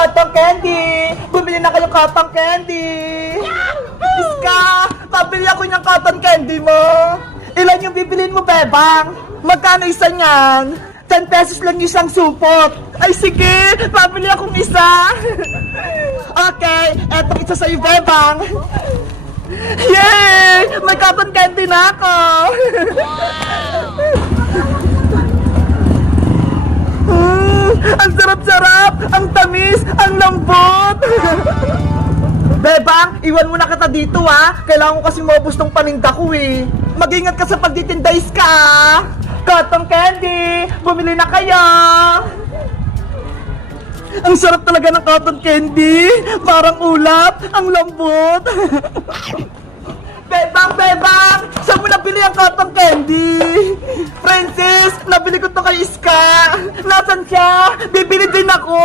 Cotton candy! Bumili na kayo cotton candy! Iska! Pabili ako ng cotton candy mo! Ilan yung bibilin mo, Bebang? Magkano isa niyan? 10 pesos lang yung isang supot. Ay, sige! Pabili akong isa! okay, etong isa sa'yo, Bebang. Yay! May cotton candy na ako! Mm, ang sarap-sarap! Ang tamis! Ang lambot! Bebang, iwan mo na kita dito ha. Kailangan ko kasi maubos ng paninda ko eh. Mag-ingat ka sa pagtitindays ka. Cotton candy! Bumili na kayo! Ang sarap talaga ng cotton candy! Parang ulap! Ang lambot! Nasaan siya? Bibili din ako.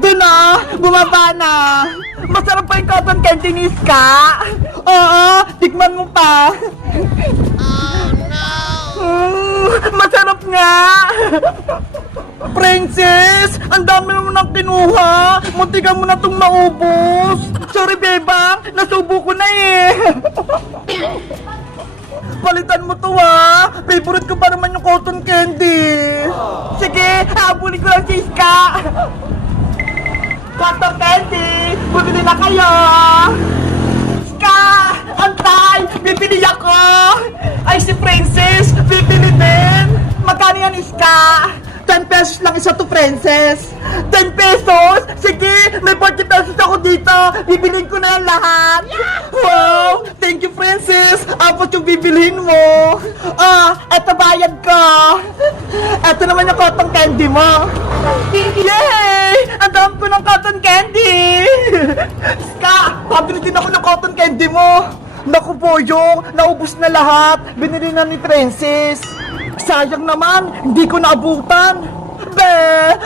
Doon na, bumaba na. Masarap pa yung cotton candy ni Iska. Oo, tikman mo pa. Mm, masarap nga! Princess! Ang dami mo nang kinuha! Muntikan mo na itong maubos! Sorry, Bebang! Nasubo ko na eh! Palitan mo to ha! Favorite ko pa naman yung cotton candy! Sige, habulin ko lang si Iska! Cotton candy! Bumili na kayo! Iska! Antay! Bibili ako! Ay, si Princess! Bibili din! Magkano yan, Iska? 10 pesos lang isa to, Princess! 10 pesos? Sige! May 40 pesos ako dito! Bibilin ko na yan lahat! Wow! Thank you, Princess! Apat yung bibilhin mo! Ah, eto bayad ko! Eto naman yung cotton candy mo! Yay! Ang dami ko ng cotton candy! Ska! Pabili din ako ng cotton candy mo! Naku, Boyong! Naubos na lahat! Binili na ni Princess! Sayang naman! Hindi ko naabutan!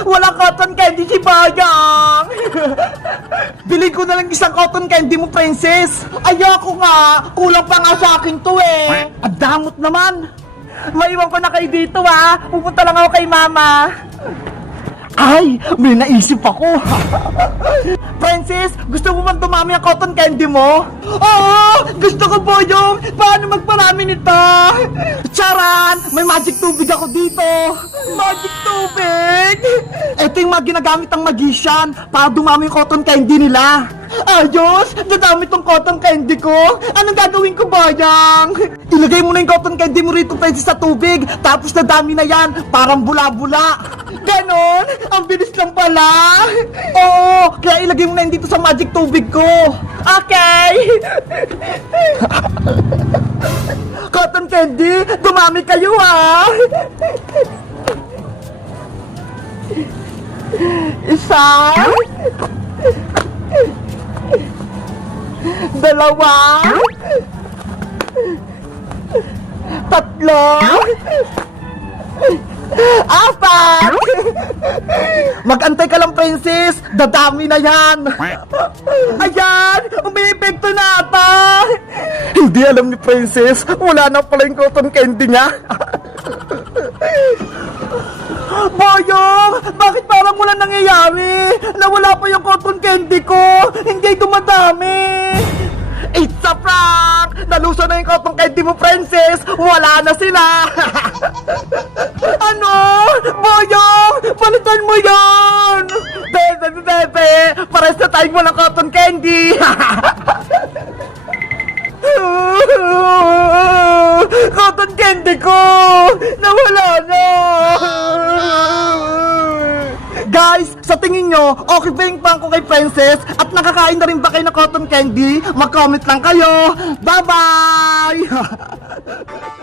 Walang cotton candy si Bayang! Bili ko na lang isang cotton candy mo, Princess! Ayoko nga! Kulang pa nga sa akin to eh! Ang damot naman! Maiwan ko na kayo dito ah! Pupunta lang ako kay Mama! Ay! May naisip ako! Princess, gusto mo bang dumami ang cotton candy mo? Oo! Gusto ko po yung paano magparami nito! Charan! May magic tubig ako dito! Magic tubig! Ito yung mga ginagamit ng magician para dumami yung cotton candy nila! Ayos! Dadami tong cotton candy ko! Anong gagawin ko, Bayang? Ilagay mo na yung cotton candy mo rito, Princess, sa tubig! Tapos nadami na yan! Parang bula-bula! Ganon! Ang bilis lang pala! Oo! Kaya ilagay mo na yun dito sa magic tubig ko! Okay! Cotton candy! Dumami kayo ha! Isa! Dalawa! Tatlo! Apat! Magantay ka lang, princess! Dadami na yan! Ayan! Umiipekto na ata! Hindi alam ni princess, wala na pala yung cotton candy niya. Boyong! Bakit parang wala nangyayari? Nawala pa yung cotton candy ko! Hindi dumadami! It's a prank! Naluso na yung cotton candy mo, princess! Wala na sila! ano? Boyong! Palitan mo yon! Bebe, bebe, bebe! Pares na tayong walang cotton candy! cotton candy ko! Nawala na! Guys, sa tingin nyo, okay ba yung prank ko kay Princess? At nakakain na rin ba kayo ng cotton candy? Mag-comment lang kayo! Bye-bye!